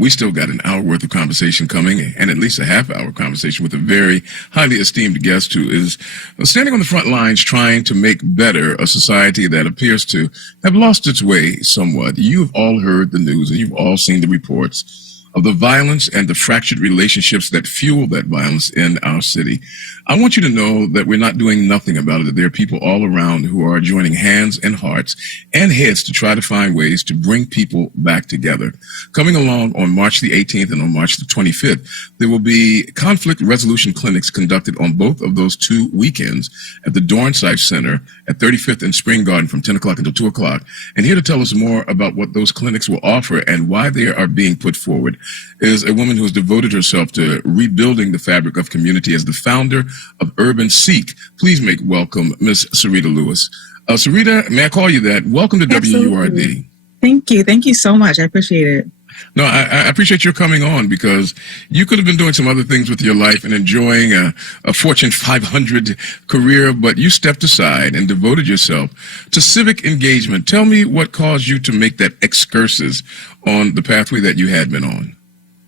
we still got an hour worth of conversation coming, and at least a half-hour conversation with a very highly esteemed guest who is standing on the front lines trying to make better a society that appears to have lost its way somewhat. You've all heard the news, and you've all seen the reports of the violence and the fractured relationships that fuel that violence in our city. I want you to know that we're not doing nothing about it, that there are people all around who are joining hands and hearts and heads to try to find ways to bring people back together. Coming along on March the 18th and on March the 25th, there will be conflict resolution clinics conducted on both of those 2 weekends at the Dornsife Center at 35th and Spring Garden from 10 o'clock until 2 o'clock. And here to tell us more about what those clinics will offer and why they are being put forward is a woman who has devoted herself to rebuilding the fabric of community as the founder of Urban Seek. Please make welcome Miss Serita Lewis. Serita, may I call you that? Welcome to WURD. Thank you. Thank you so much. I appreciate it. No, I appreciate your coming on because you could have been doing some other things with your life and enjoying a Fortune 500 career, but you stepped aside and devoted yourself to civic engagement. Tell me what caused you to make that excursus on the pathway that you had been on.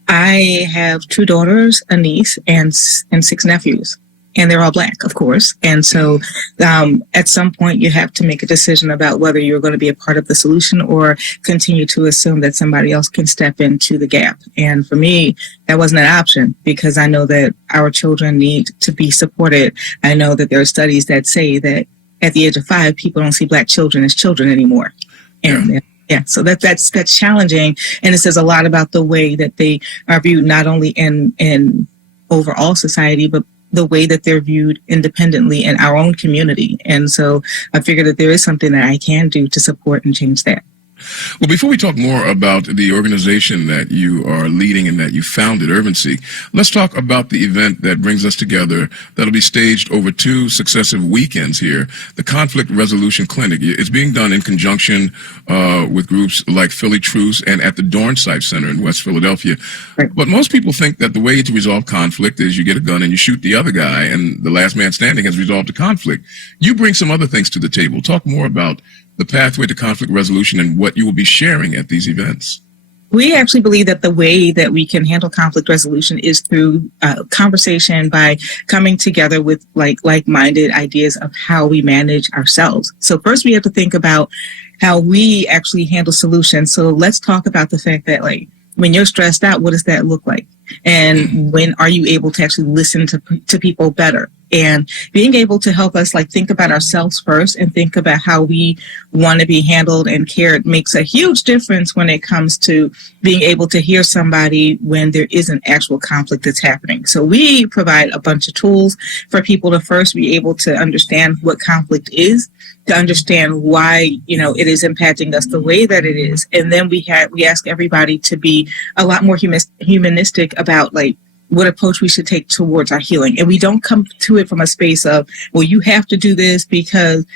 I have 2 daughters, a niece, and 6 nephews. And they're all Black, of course. And so at some point, you have to make a decision about whether you're going to be a part of the solution or continue to assume that somebody else can step into the gap. And for me, that wasn't an option because I know that our children need to be supported. I know that there are studies that say that at the age of 5, people don't see Black children as children anymore. And yeah, so that's challenging. And it says a lot about the way that they are viewed, not only in overall society, but the way that they're viewed independently in our own community. And so I figured that there is something that I can do to support and change that. Well, before we talk more about the organization that you are leading and that you founded, Urban Seek, let's talk about the event that brings us together that'll be staged over 2 successive weekends here, the Conflict Resolution Clinic. It's being done in conjunction with groups like Philly TRUCE and at the Dornsife Center in West Philadelphia. Right. But most people think that the way to resolve conflict is you get a gun and you shoot the other guy, and the last man standing has resolved the conflict. You bring some other things to the table. Talk more about the pathway to conflict resolution and what you will be sharing at these events. We actually believe that the way that we can handle conflict resolution is through conversation, by coming together with like-minded ideas of how we manage ourselves. So first we have to think about how we actually handle solutions. So let's talk about the fact that when you're stressed out, what does that look like? And when are you able to actually listen to people better? And being able to help us think about ourselves first and think about how we want to be handled and cared makes a huge difference when it comes to being able to hear somebody when there is an actual conflict that's happening. So we provide a bunch of tools for people to first be able to understand what conflict is, to understand why, it is impacting us the way that it is. And then we ask everybody to be a lot more humanistic about what approach we should take towards our healing. And we don't come to it from a space of, well, you have to do this because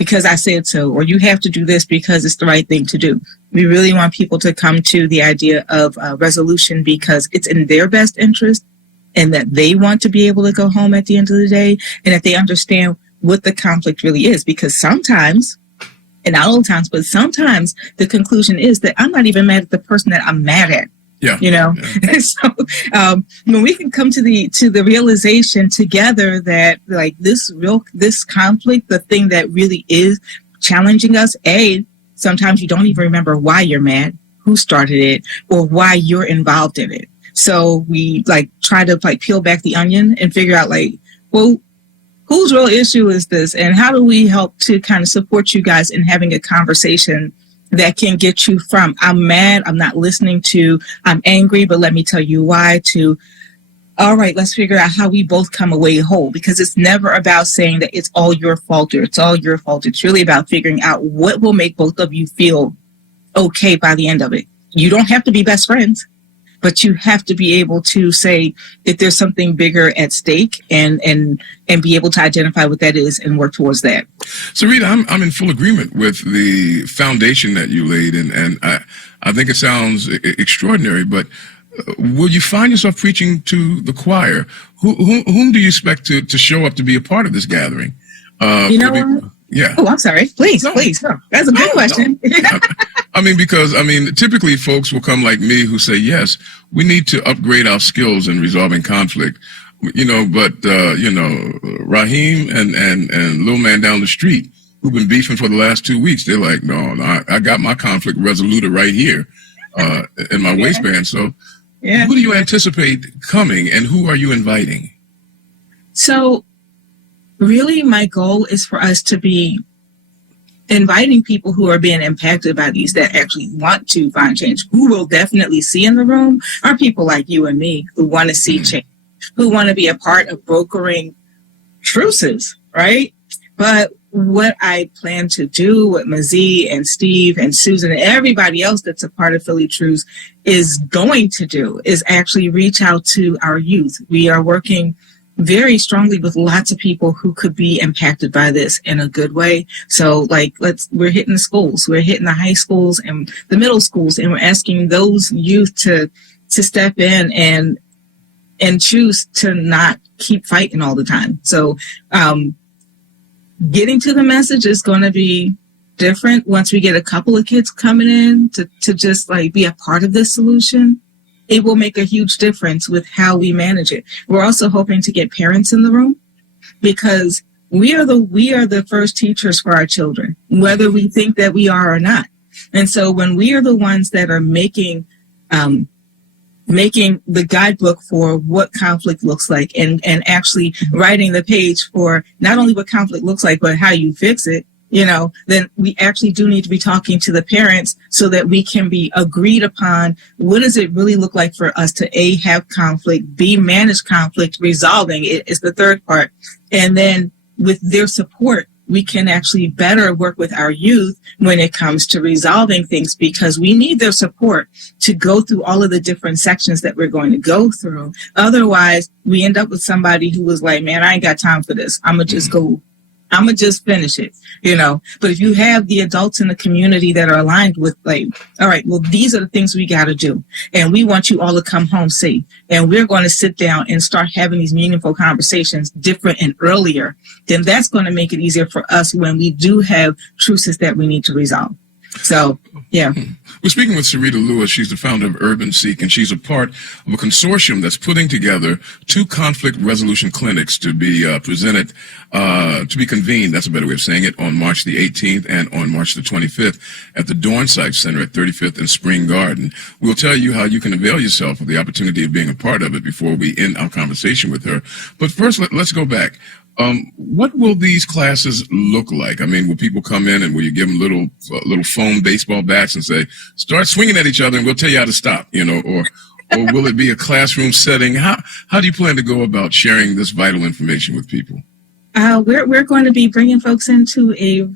I said so, or you have to do this because it's the right thing to do. We really want people to come to the idea of resolution because it's in their best interest and that they want to be able to go home at the end of the day and that they understand what the conflict really is. Because sometimes, and not all the times, but sometimes the conclusion is that I'm not even mad at the person that I'm mad at. Yeah. Yeah. So when we can come to the realization together that this conflict, the thing that really is challenging us, sometimes you don't even remember why you're mad, who started it, or why you're involved in it. So we try to peel back the onion and figure out well, whose real issue is this, and how do we help to kind of support you guys in having a conversation that can get you from I'm mad, I'm not listening, to I'm angry, but let me tell you why, to all right, let's figure out how we both come away whole. Because it's never about saying that it's all your fault or it's all your fault. It's really about figuring out what will make both of you feel okay by the end of it. You don't have to be best friends, but you have to be able to say that there's something bigger at stake and be able to identify what that is and work towards that. Serita, I'm in full agreement with the foundation that you laid, and I think it sounds extraordinary, but will you find yourself preaching to the choir? Whom do you expect to show up to be a part of this gathering? You know what? Yeah. Oh, I'm sorry. Please, No, please. No. That's a good question. no. I mean, because typically folks will come like me who say, yes, we need to upgrade our skills in resolving conflict. But Raheem and little man down the street who've been beefing for the last 2 weeks, they're like, no, I got my conflict resolutor right here in my waistband. So who do you anticipate coming, and who are you inviting? So really, my goal is for us to be inviting people who are being impacted by these, that actually want to find change. Who will definitely see in the room are people like you and me who want to see change, who want to be a part of brokering truces, right? But what I plan to do, what Mazee and Steve and Susan and everybody else that's a part of Philly TRUCE is going to do is actually reach out to our youth. We are working very strongly with lots of people who could be impacted by this in a good way. So we're hitting the schools, we're hitting the high schools and the middle schools, and we're asking those youth to step in and choose to not keep fighting all the time. So getting to the message is going to be different once we get a couple of kids coming in to just be a part of this solution. It will make a huge difference with how we manage it. We're also hoping to get parents in the room, because we are the first teachers for our children, whether we think that we are or not. And so when we are the ones that are making the guidebook for what conflict looks like, and actually writing the page for not only what conflict looks like, but how you fix it, then we actually do need to be talking to the parents so that we can be agreed upon what does it really look like for us to A, have conflict, B, manage conflict, resolving it is the third part. And then with their support, we can actually better work with our youth when it comes to resolving things, because we need their support to go through all of the different sections that we're going to go through. Otherwise, we end up with somebody who was like, man, I ain't got time for this. I'm going to just finish it, But if you have the adults in the community that are aligned with all right, well, these are the things we got to do. And we want you all to come home safe. And we're going to sit down and start having these meaningful conversations different and earlier. Then that's going to make it easier for us when we do have truces that we need to resolve. So, yeah. We're speaking with Serita Lewis. She's the founder of Urban Seek, and she's a part of a consortium that's putting together 2 conflict resolution clinics to be presented, to be convened, that's a better way of saying it, on March the 18th and on March the 25th at the Dornsife Center at 35th and Spring Garden. We'll tell you how you can avail yourself of the opportunity of being a part of it before we end our conversation with her. But first, let's go back. What will these classes look like? I mean, will people come in and will you give them little foam baseball bats and say, start swinging at each other and we'll tell you how to stop, or will it be a classroom setting? How do you plan to go about sharing this vital information with people? We're going to be bringing folks into a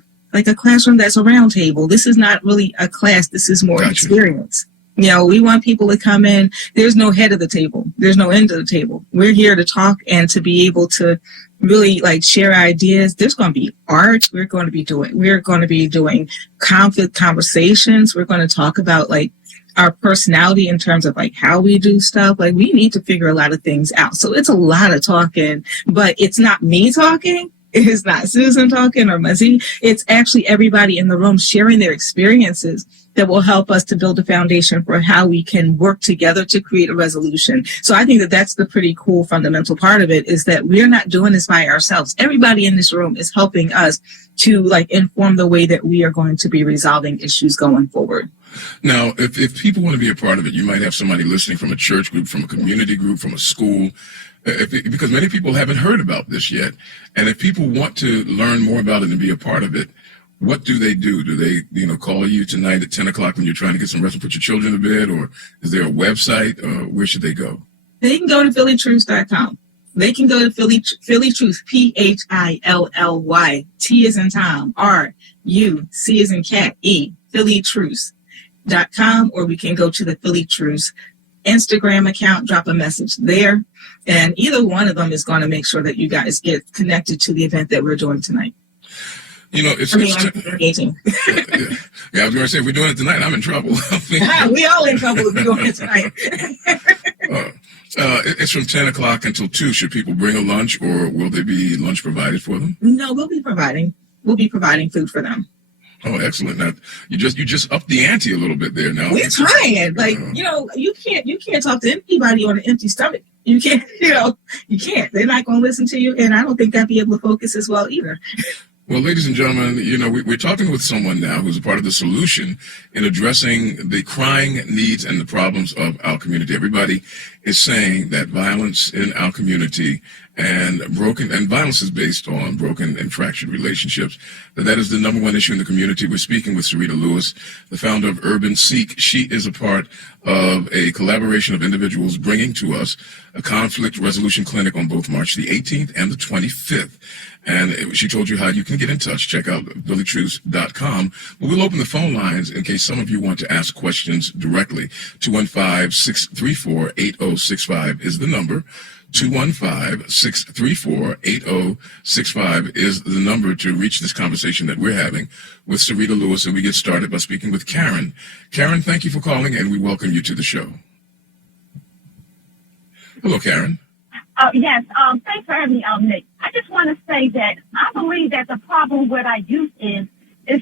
classroom that's a round table. This is not really a class. This is more experience. We want people to come in. There's no head of the table. There's no end of the table. We're here to talk and to be able to really share ideas. There's going to be art. We're going to be doing conflict conversations. We're going to talk about our personality in terms of how we do stuff. We need to figure a lot of things out. So it's a lot of talking, but it's not me talking. It's not Susan talking or Mazee. It's actually everybody in the room sharing their experiences that will help us to build a foundation for how we can work together to create a resolution. So I think that that's the pretty cool fundamental part of it, is that we're not doing this by ourselves. Everybody in this room is helping us to inform the way that we are going to be resolving issues going forward. Now, if people want to be a part of it, you might have somebody listening from a church group, from a community group, from a school, because many people haven't heard about this yet. And if people want to learn more about it and be a part of it, what do they do? Do they, call you tonight at 10 o'clock when you're trying to get some rest and put your children to bed? Or is there a website? Where should they go? They can go to phillytruce.com. They can go to Philly TRUCE, PHILLY, T as in Tom, RU, C as in cat, E, phillytruce.com, or we can go to the Philly TRUCE Instagram account, drop a message there. And either one of them is going to make sure that you guys get connected to the event that we're doing tonight. It's engaging. Yeah, I was going to say, if we're doing it tonight, I'm in trouble. We all in trouble if we're doing it tonight. It's from 10 o'clock until 2. Should people bring a lunch, or will there be lunch provided for them? No, we'll be providing. we'll be providing food for them. Oh, excellent! Now, you just upped the ante a little bit there. Now We're trying. Like, you can't talk to anybody on an empty stomach. You can't, you can't. They're not going to listen to you, and I don't think I'd be able to focus as well either. Well, ladies and gentlemen, we're talking with someone now who's a part of the solution in addressing the crying needs and the problems of our community. Everybody is saying that violence in our community and violence is based on broken and fractured relationships, that is the number one issue in the community. We're speaking with Serita Lewis, the founder of Urban Seek. She is a part of a collaboration of individuals bringing to us a conflict resolution clinic on both March the 18th and the 25th. And she told you how you can get in touch. Check out BillyTruce.com. But we'll open the phone lines in case some of you want to ask questions directly. 215-634-8065 is the number. 215-634-8065 is the number to reach this conversation that we're having with Serita Lewis. And we get started by speaking with Karen. Karen, thank you for calling, and we welcome you to the show. Hello, Karen. Yes, thanks for having me, Nick. I just want to say that I believe that the problem with our youth is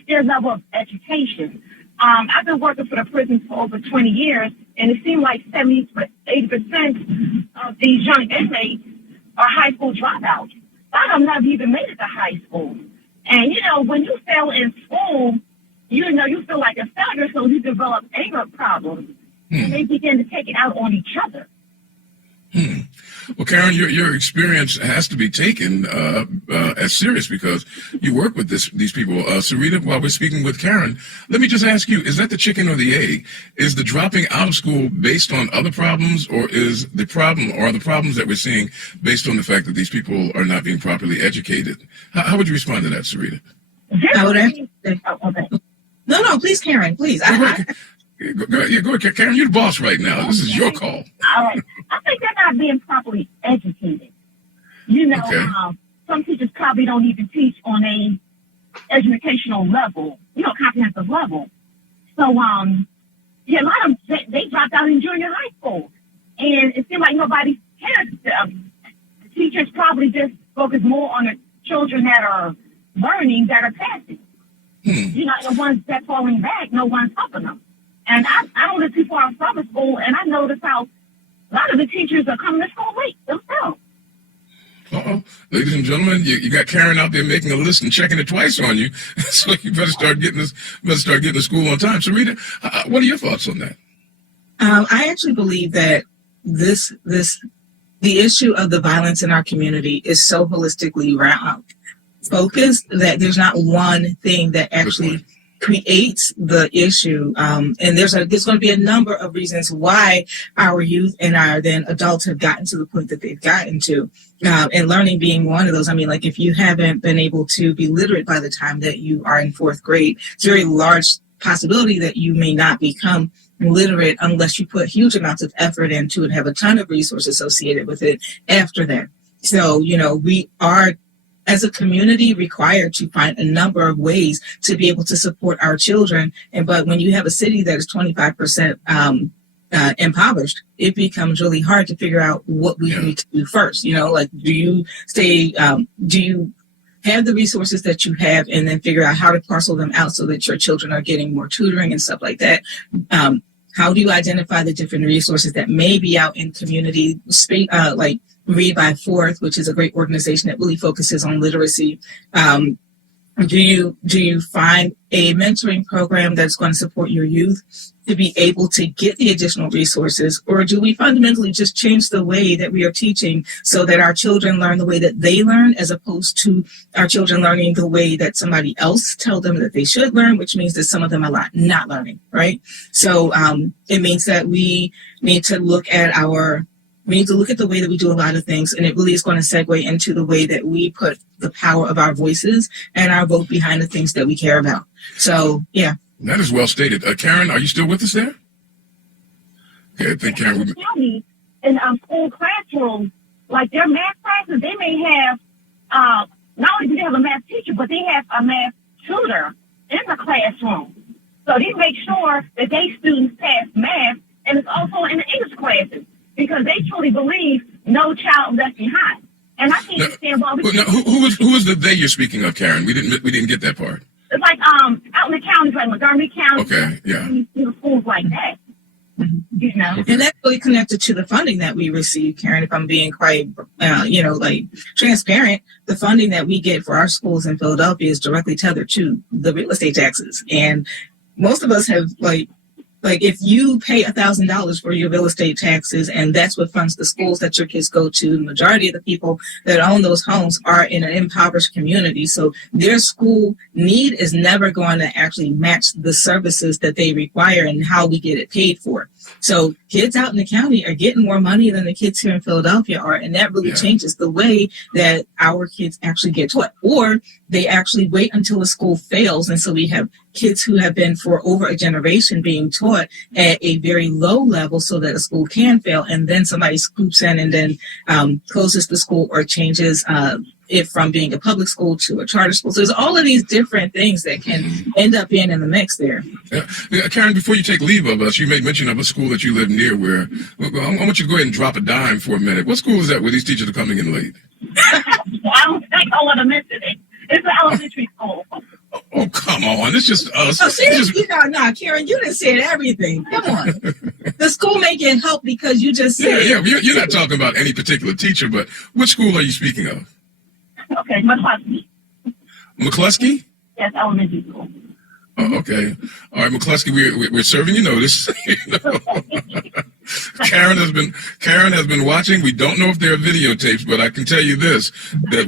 their level of education. I've been working for the prisons for over 20 years, and it seems like 80% of these young inmates are high school dropouts. A lot of them have even made it to high school. And, when you fail in school, you feel like a failure, so you develop anger problems, and they begin to take it out on each other. Well, Karen, your experience has to be taken as serious because you work with these people. Serita, while we're speaking with Karen, let me just ask you, is that the chicken or the egg? Is the dropping out of school based on other problems, or are the problems that we're seeing based on the fact that these people are not being properly educated? How would you respond to that, Serita? No, please, Karen, please. Go ahead, Karen, you're the boss right now. This is your call. All right. I think they're not being properly educated. Some teachers probably don't even teach on a educational level, comprehensive level. So, a lot of them, they dropped out in junior high school. And it seems like nobody cares. The teachers probably just focus more on the children that are learning, that are passing. The ones that falling back, no one's helping them. And I don't live too far from the school, and I notice how a lot of the teachers are coming to school late themselves. Uh-oh. Ladies and gentlemen, you got Karen out there making a list and checking it twice on you. So you better start getting to school on time. Serita, what are your thoughts on that? I actually believe that the issue of the violence in our community is so holistically focused that there's not one thing that actually creates the issue. And there's going to be a number of reasons why our youth and our then adults have gotten to the point that they've gotten to. And learning being one of those. I mean, like, if you haven't been able to be literate by the time that you are in fourth grade, it's a very large possibility that you may not become literate unless you put huge amounts of effort into it and have a ton of resources associated with it after that. So, we are, as a community, required to find a number of ways to be able to support our children. But when you have a city that is 25% impoverished, it becomes really hard to figure out what we need to do first. Do you do you have the resources that you have and then figure out how to parcel them out so that your children are getting more tutoring and stuff like that? How do you identify the different resources that may be out in community, like Read by Fourth, which is a great organization that really focuses on literacy? Do you find a mentoring program that's going to support your youth to be able to get the additional resources? Or do we fundamentally just change the way that we are teaching so that our children learn the way that they learn, as opposed to our children learning the way that somebody else tell them that they should learn, which means that some of them are not learning, right? So it means that we need to look at the way that we do a lot of things, and it really is going to segue into the way that we put the power of our voices and our vote behind the things that we care about. So, yeah. That is well stated. Karen, are you still with us there? Okay, I think Karen... In school classrooms, like their math classes, they may have, not only do they have a math teacher, but they have a math tutor in the classroom. So they make sure that their students pass math, and it's also in the English classes, because they truly believe no child left behind. And I can't understand Well, Well, now, who was the they you're speaking of, Karen? We didn't get that part. it's like out in the counties, like Montgomery County. Okay, yeah. Schools like that. You know. Okay. And that's really connected to the funding that we receive, Karen. If I'm being quite, transparent, the funding that we get for our schools in Philadelphia is directly tethered to the real estate taxes. And most of us have like if you pay $1,000 for your real estate taxes, and that's what funds the schools that your kids go to, the majority of the people that own those homes are in an impoverished community. So their school need is never going to actually match the services that they require and how we get it paid for. So kids out in the county are getting more money than the kids here in Philadelphia are, and that really changes the way that our kids actually get taught. Or they actually wait until a school fails, and so we have kids who have been for over a generation being taught at a very low level so that a school can fail, and then somebody scoops in and then closes the school or changes it from being a public school to a charter school. So there's all of these different things that can end up being in the mix there. Yeah. Karen, before you take leave of us, you made mention of a school that you live near where I want you to go ahead and drop a dime for a minute. What school is that where these teachers are coming in late? I don't think I want to mention it. It's an elementary school. Oh, come on. It's just us. Oh, seriously? No, Karen, you done said everything. Come on. The school may get help because you just said. Yeah, you're not talking about any particular teacher, but which school are you speaking of? Okay, McCluskey. McCluskey? Yes, elementary school. Oh, okay. All right, McCluskey, we're serving you notice. Karen has been watching. We don't know if there are videotapes, but I can tell you this, that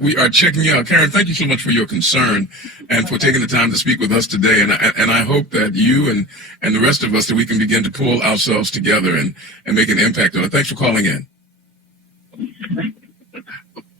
we are checking you out. Karen, thank you so much for your concern and for taking the time to speak with us today. And I hope that you and the rest of us, that we can begin to pull ourselves together and make an impact on it. Thanks for calling in.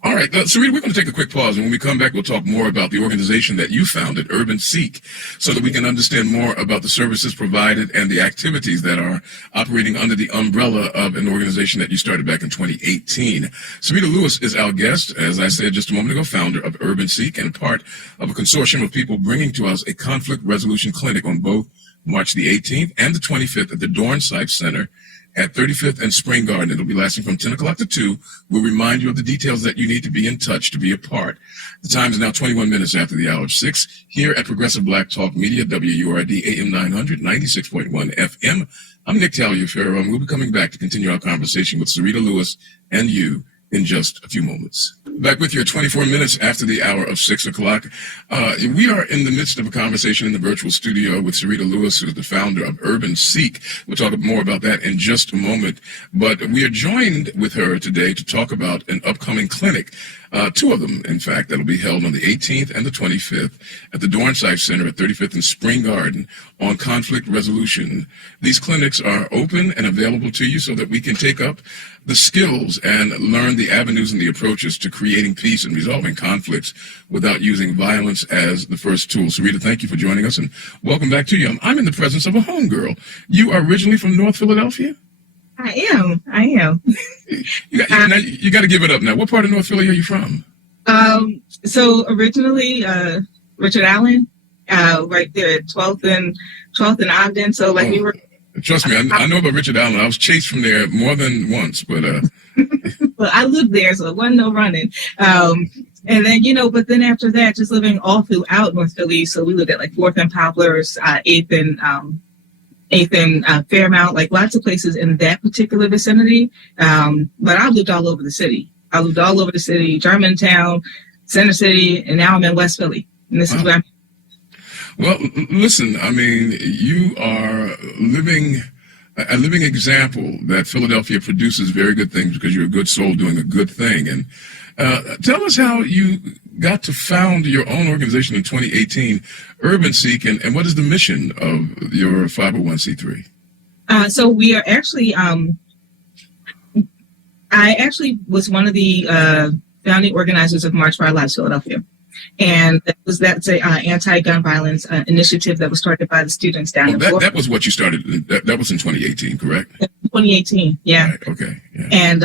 All right, Serita, we're going to take a quick pause, and when we come back, we'll talk more about the organization that you founded, Urban Seek, so that we can understand more about the services provided and the activities that are operating under the umbrella of an organization that you started back in 2018. Serita Lewis is our guest, as I said just a moment ago, founder of Urban Seek and part of a consortium of people bringing to us a conflict resolution clinic on both March the 18th and the 25th at the Dornsife Center at 35th and Spring Garden. It'll be lasting from 10 o'clock to 2. We'll remind you of the details that you need to be in touch to be a part. The time is now 21 minutes after the hour of 6 here at Progressive Black Talk Media, WURD AM 900, 96.1 FM. I'm Nick Taliaferro, and we'll be coming back to continue our conversation with Serita Lewis and you in just a few moments. Back with you at 24 minutes after the hour of 6 o'clock. We are in the midst of a conversation in the virtual studio with Serita Lewis, who is the founder of Urban Seek. We'll talk more about that in just a moment. But we are joined with her today to talk about an upcoming clinic, 2 of them, in fact, that'll be held on the 18th and the 25th at the Dornsife Center at 35th and Spring Garden on conflict resolution. These clinics are open and available to you so that we can take up the skills and learn the avenues and the approaches to creating peace and resolving conflicts without using violence as the first tool. Serita, thank you for joining us, and welcome back to you. I'm in the presence of a homegirl. You are originally from North Philadelphia? I am. You got to give it up now. What part of North Philly are you from? So originally, Richard Allen, right there at 12th and Ogden. So we were. Trust me, I know about Richard Allen. I was chased from there more than once, but. Well, I lived there, so it wasn't no running. And then, but then after that, just living all throughout North Philly. So we lived at 4th and Poplars, 8th and Fairmount, lots of places in that particular vicinity. But I lived all over the city. Germantown, Center City, and now I'm in West Philly. And this is where I'm. Well, listen, I mean, you are a living example that Philadelphia produces very good things because you're a good soul doing a good thing. And tell us how you got to found your own organization in 2018, Urban Seek, and what is the mission of your 501c3? So we are actually, I actually was one of the founding organizers of March for Our Lives Philadelphia. And that's an anti-gun violence initiative that was started by the students down in Florida. That was what you started. That was in 2018, correct? 2018, yeah. Right, okay. Yeah. And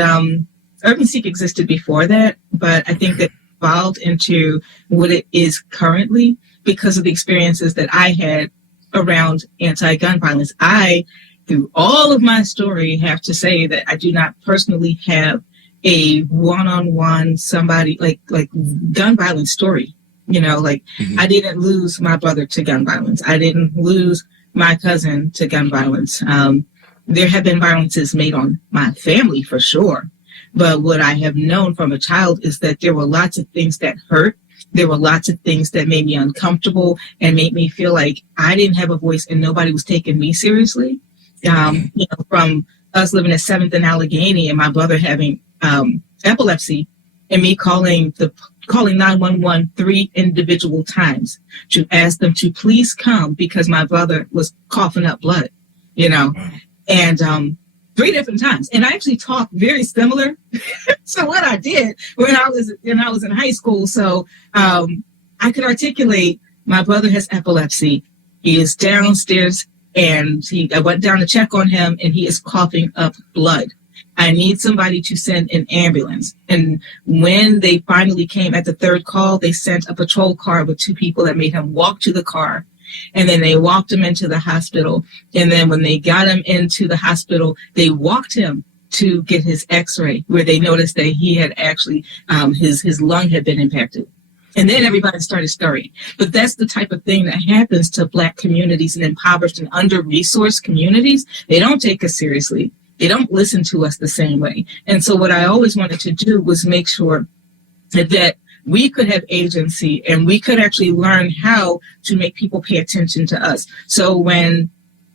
Urban Seek existed before that, but I think that evolved into what it is currently because of the experiences that I had around anti-gun violence. I, through all of my story, have to say that I do not personally have a one-on-one somebody like gun violence story. I didn't lose my brother to gun violence. I didn't lose my cousin to gun violence. There have been violences made on my family for sure. But what I have known from a child is that there were lots of things that hurt. There were lots of things that made me uncomfortable and made me feel like I didn't have a voice and nobody was taking me seriously. From us living at 7th and Allegheny and my brother having epilepsy and me calling 911 3 individual times to ask them to please come because my brother was coughing up blood, and 3 different times. And I actually talk very similar to what I did when I was in high school. So I could articulate my brother has epilepsy. He is downstairs and I went down to check on him and he is coughing up blood. I need somebody to send an ambulance. And when they finally came at the 3rd call, they sent a patrol car with 2 people that made him walk to the car. And then they walked him into the hospital. And then when they got him into the hospital, they walked him to get his x-ray where they noticed that he had actually, his lung had been impacted. And then everybody started scurrying. But that's the type of thing that happens to Black communities and impoverished and under-resourced communities. They don't take us seriously. They don't listen to us the same way. And so what I always wanted to do was make sure that we could have agency and we could actually learn how to make people pay attention to us. So when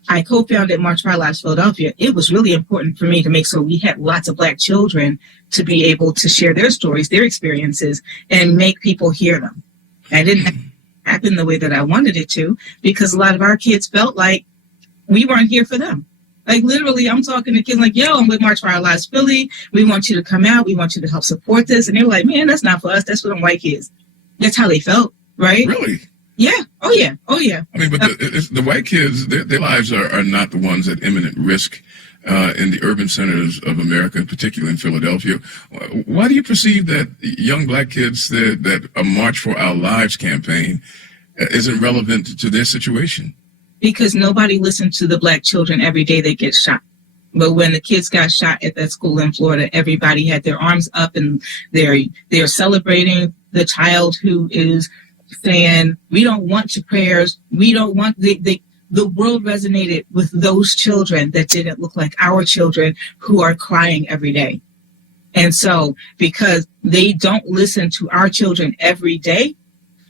I co-founded March for Our Lives Philadelphia, it was really important for me to make sure we had lots of Black children to be able to share their stories, their experiences, and make people hear them. I didn't happen the way that I wanted it to because a lot of our kids felt like we weren't here for them. Like literally, I'm talking to kids like, yo, I'm with March for Our Lives Philly. We want you to come out. We want you to help support this. And they're like, man, that's not for us. That's for them white kids. That's how they felt, right? Really? Yeah. Oh, yeah. Oh, yeah. I mean, but the white kids, their lives are not the ones at imminent risk in the urban centers of America, particularly in Philadelphia. Why do you perceive that young Black kids, that a March for Our Lives campaign isn't relevant to their situation? Because nobody listened to the Black children every day they get shot. But when the kids got shot at that school in Florida, everybody had their arms up and they're celebrating the child who is saying, we don't want your prayers. We don't want the world resonated with those children that didn't look like our children who are crying every day. And so because they don't listen to our children every day,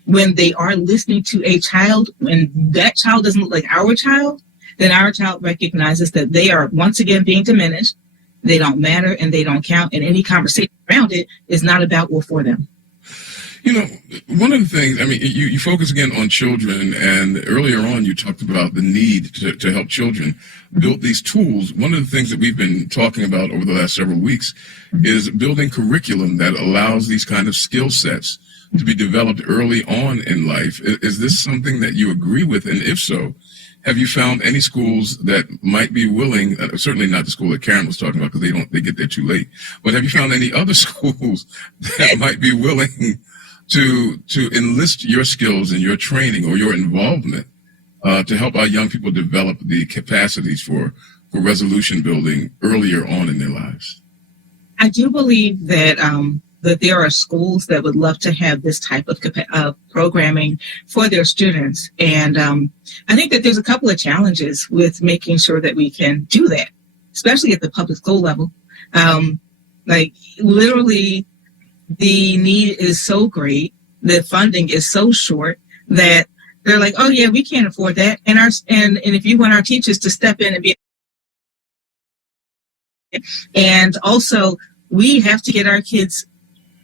when they are listening to a child, when that child doesn't look like our child, then our child recognizes that they are once again being diminished, they don't matter, and they don't count, and any conversation around it is not about or for them. One of the things, I mean, you focus again on children, and earlier on you talked about the need to help children build these tools. One of the things that we've been talking about over the last several weeks is building curriculum that allows these kind of skill sets to be developed early on in life. Is this something that you agree with? And if so, have you found any schools that might be willing, certainly not the school that Karen was talking about because they get there too late, but have you found any other schools that might be willing to enlist your skills and your training or your involvement to help our young people develop the capacities for resolution building earlier on in their lives? I do believe that that there are schools that would love to have this type of programming for their students. And I think that there's a couple of challenges with making sure that we can do that, especially at the public school level. Like literally the need is so great, the funding is so short that they're like, oh yeah, we can't afford that. And if you want our teachers to step in and be, and also we have to get our kids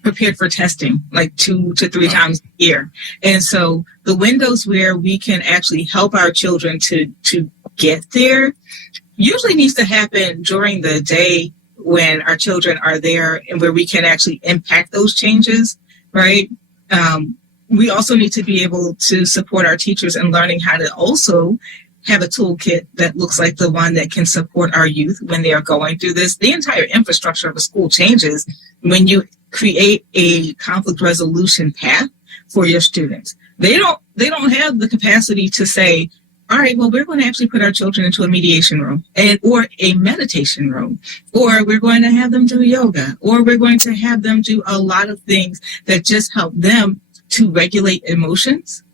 prepared for testing like 2 to 3 times a year. And so the windows where we can actually help our children to get there usually needs to happen during the day when our children are there and where we can actually impact those changes, right? We also need to be able to support our teachers in learning how to also have a toolkit that looks like the one that can support our youth when they are going through this. The entire infrastructure of a school changes when you create a conflict resolution path for your students. They don't have the capacity to say, all right, well, we're going to actually put our children into a mediation room or a meditation room, or we're going to have them do yoga, or we're going to have them do a lot of things that just help them to regulate emotions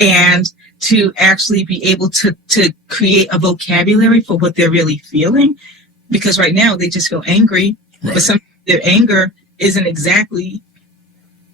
and to actually be able to create a vocabulary for what they're really feeling. Because right now they just feel angry, right. But some their anger isn't exactly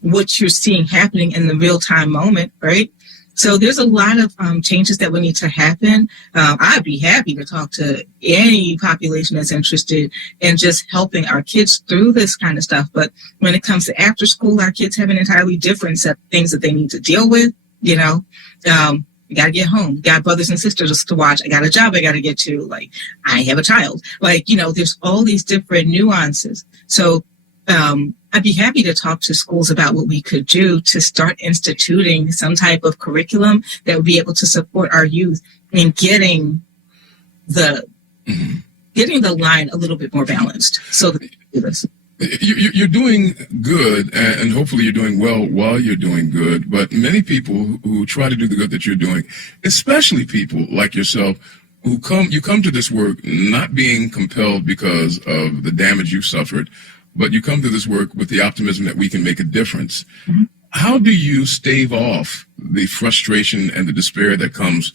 what you're seeing happening in the real time moment, right? So there's a lot of changes that will need to happen. I'd be happy to talk to any population that's interested in just helping our kids through this kind of stuff. But when it comes to after school, our kids have an entirely different set of things that they need to deal with. You know, you got to get home, got brothers and sisters to watch. I got a job I got to get to. Like, I have a child. Like, you know, there's all these different nuances. So I'd be happy to talk to schools about what we could do to start instituting some type of curriculum that would be able to support our youth in getting the line a little bit more balanced. So that we can do this. You're doing good, and hopefully you're doing well while you're doing good. But many people who try to do the good that you're doing, especially people like yourself, who come to this work not being compelled because of the damage you suffered, but you come to this work with the optimism that we can make a difference. Mm-hmm. How do you stave off the frustration and the despair that comes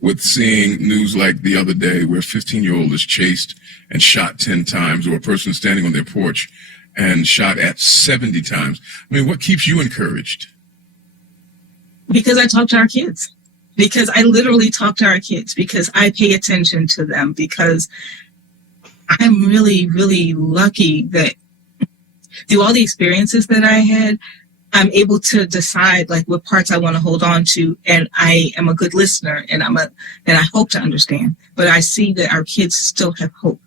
with seeing news like the other day where a 15-year-old is chased and shot 10 times, or a person standing on their porch and shot at 70 times? I mean, what keeps you encouraged? Because I talk to our kids. Because I literally talk to our kids. Because I pay attention to them. Because I'm really, really lucky that through all the experiences that I had, I'm able to decide like what parts I want to hold on to, and I am a good listener, and I hope to understand. But I see that our kids still have hope,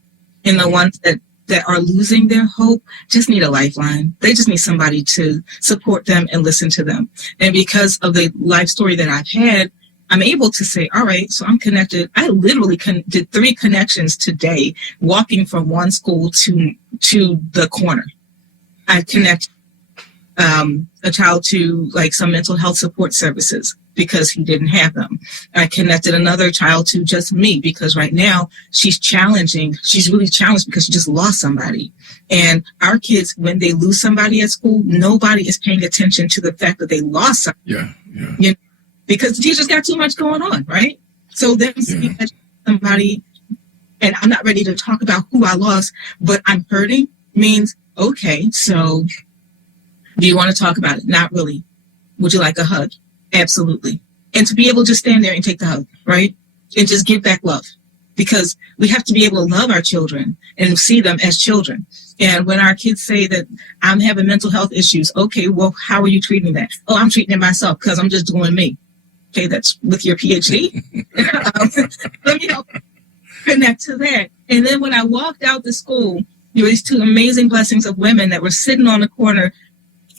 and the ones that are losing their hope just need a lifeline. They just need somebody to support them and listen to them. And because of the life story that I've had, I'm able to say, all right, so I'm connected. I literally did 3 connections today, walking from one school to the corner. I connect a child to like some mental health support services because he didn't have them. I connected another child to just me because right now she's challenging. She's really challenged because she just lost somebody. And our kids, when they lose somebody at school, nobody is paying attention to the fact that they lost somebody. Yeah. You know, because the teacher's got too much going on, right? So then seeing somebody, and I'm not ready to talk about who I lost, but I'm hurting means, okay, so do you want to talk about it? Not really. Would you like a hug? Absolutely. And to be able to just stand there and take the hug, right? And just give back love. Because we have to be able to love our children and see them as children. And when our kids say that I'm having mental health issues, okay, well, how are you treating that? Oh, I'm treating it myself because I'm just doing me. Okay, that's with your PhD. Let me help connect to that. And then when I walked out the school, there were these 2 amazing blessings of women that were sitting on the corner,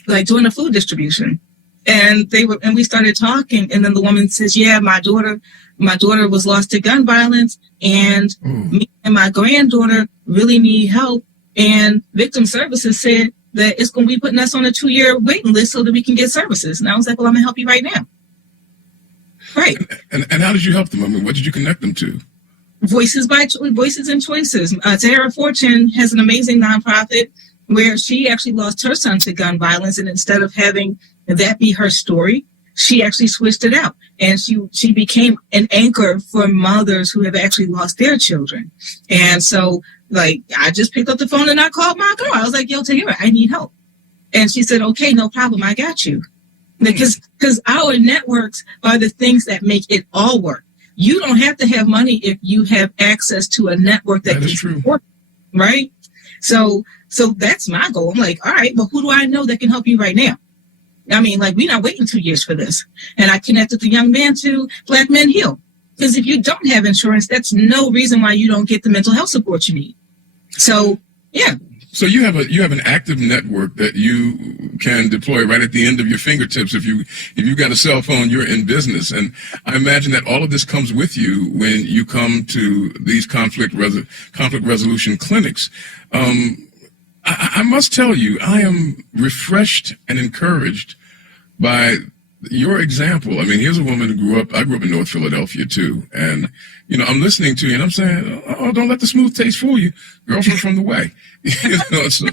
like doing a food distribution. And we started talking. And then the woman says, yeah, my daughter was lost to gun violence, and me and my granddaughter really need help. And victim services said that it's going to be putting us on a 2-year waiting list so that we can get services. And I was like, well, I'm going to help you right now. Right. And how did you help them? I mean, what did you connect them to? Voices and Choices. Tara Fortune has an amazing nonprofit where she actually lost her son to gun violence, and instead of having that be her story, she actually switched it out, and she became an anchor for mothers who have actually lost their children. And so, like, I just picked up the phone and I called my girl. I was like, yo, Tahira, I need help. And she said, okay, no problem, I got you. Because our networks are the things that make it all work. You don't have to have money if you have access to a network that can support, right? So that's my goal. I'm like, all right, but who do I know that can help you right now? I mean, like, we're not waiting 2 years for this. And I connected the young man to Black Men Heal. Because if you don't have insurance, that's no reason why you don't get the mental health support you need. So, yeah. So you have an active network that you can deploy right at the end of your fingertips. If you got a cell phone, you're in business. And I imagine that all of this comes with you when you come to these conflict resolution clinics. I must tell you, I am refreshed and encouraged by your example, I mean, here's a woman who I grew up in North Philadelphia too. And, I'm listening to you and I'm saying, oh, don't let the smooth taste fool you. Girlfriend from the way. So,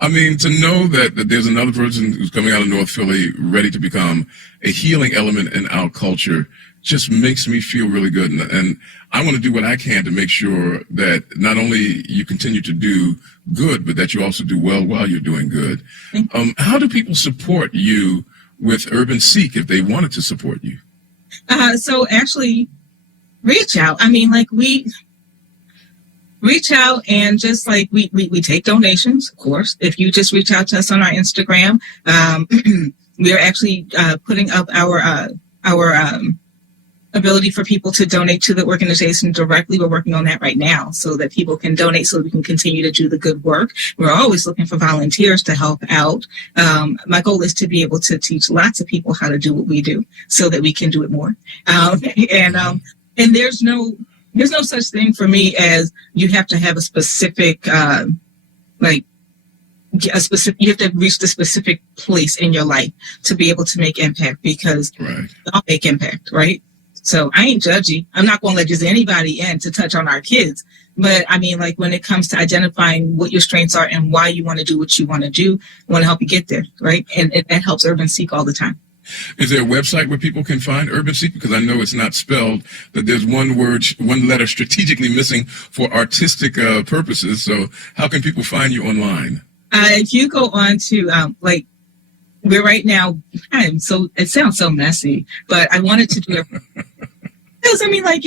I mean, to know that there's another person who's coming out of North Philly ready to become a healing element in our culture just makes me feel really good. And I want to do what I can to make sure that not only you continue to do good, but that you also do well while you're doing good. How do people support you with Urban Seek if they wanted to support you? So actually reach out. I mean, like we reach out and just like we take donations, of course. If you just reach out to us on our Instagram, we are actually putting up our ability for people to donate to the organization directly. We're working on that right now so that people can donate so we can continue to do the good work. We're always looking for volunteers to help out. My goal is to be able to teach lots of people how to do what we do so that we can do it more. And there's no such thing for me as you have to have a specific, you have to reach the specific place in your life to be able to make impact, because I'll make impact, right? So I ain't judgy. I'm not going to let just anybody in to touch on our kids. But I mean, like when it comes to identifying what your strengths are and why you want to do what you want to do, I want to help you get there, right? And that helps Urban Seek all the time. Is there a website where people can find Urban Seek? Because I know it's not spelled, that there's one letter strategically missing for artistic purposes. So how can people find you online? If you go on to, we're right now, it sounds so messy, but I wanted to do it. Because I mean, I've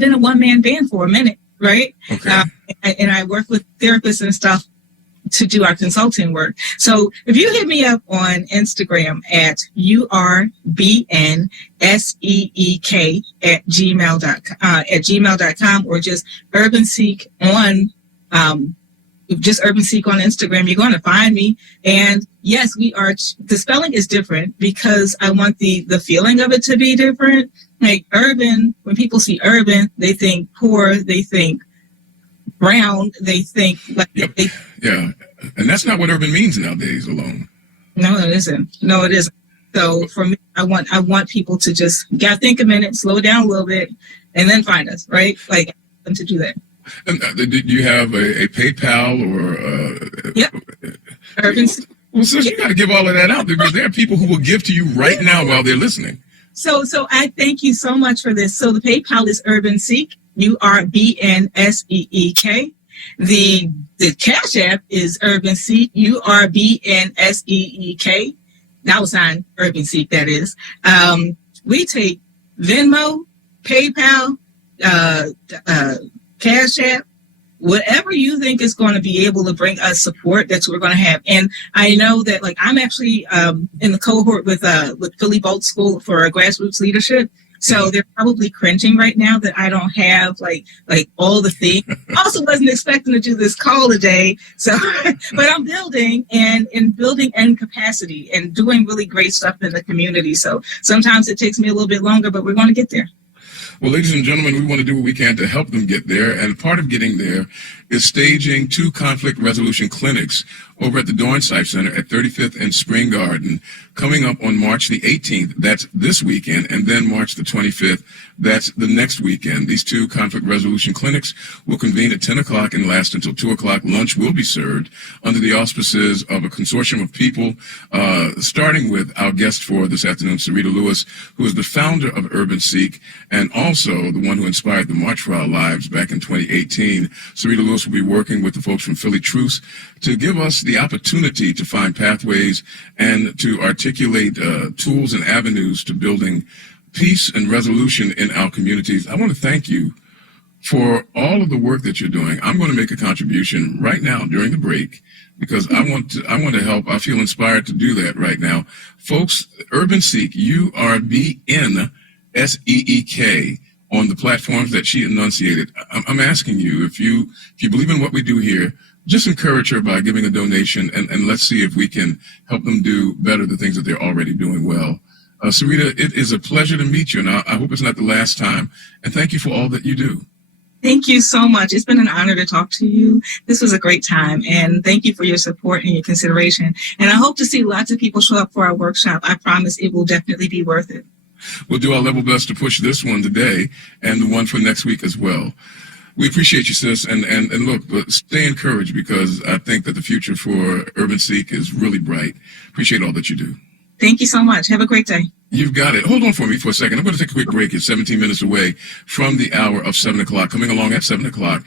been a one-man band for a minute, right? Okay. And I work with therapists and stuff to do our consulting work. So if you hit me up on Instagram at URBNSEEK at gmail.com or just Urban Seek on Urban Seek on Instagram, you're going to find me. And yes, the spelling is different because I want the feeling of it to be different. Like urban, when people see urban, they think poor, they think brown, they think yeah. And that's not what urban means nowadays alone. No, it isn't. So for me, I want people to just think a minute, slow down a little bit, and then find us, right? Like them to do that. And do you have a PayPal or? Yep. Urban. Well, sis, you got to give all of that out because there are people who will give to you right now while they're listening. So I thank you so much for this. So the PayPal is Urban Seek, URBNSEEK. The Cash App is Urban Seek, URBNSEEK. $ Urban Seek, that is. We take Venmo, PayPal, Cash App, whatever you think is going to be able to bring us support, that's what we're going to have. And I know that I'm actually in the cohort with Philly Bolt School for grassroots leadership. So they're probably cringing right now that I don't have like all the things. I also wasn't expecting to do this call today. So, but I'm building and building in capacity and doing really great stuff in the community. So sometimes it takes me a little bit longer, but we're going to get there. Well, ladies and gentlemen, we want to do what we can to help them get there. And part of getting there is staging 2 conflict resolution clinics over at the Dornsife Center at 35th and Spring Garden, coming up on March the 18th. That's this weekend. And then March the 25th. That's the next weekend. These 2 conflict resolution clinics will convene at 10 o'clock and last until 2 o'clock. Lunch will be served under the auspices of a consortium of people, starting with our guest for this afternoon, Serita Lewis, who is the founder of Urban Seek and also the one who inspired the March for Our Lives back in 2018. Serita Lewis will be working with the folks from Philly TRUCE to give us the opportunity to find pathways and to articulate tools and avenues to building peace and resolution in our communities. I want to thank you for all of the work that you're doing. I'm going to make a contribution right now during the break because I want to help. I feel inspired to do that right now. Folks, Urban Seek, URBNSEEK, on the platforms that she enunciated. I'm asking you, if you believe in what we do here, just encourage her by giving a donation, and let's see if we can help them do better the things that they're already doing well. Serita, it is a pleasure to meet you, and I hope it's not the last time. And thank you for all that you do. Thank you so much. It's been an honor to talk to you. This was a great time, and thank you for your support and your consideration. And I hope to see lots of people show up for our workshop. I promise it will definitely be worth it. We'll do our level best to push this one today and the one for next week as well. We appreciate you, sis, and look, stay encouraged, because I think that the future for Urban Seek is really bright. Appreciate all that you do. Thank you so much. Have a great day. You've got it. Hold on for me for a second. I'm going to take a quick break. It's 17 minutes away from the hour of 7 o'clock. Coming along at 7 o'clock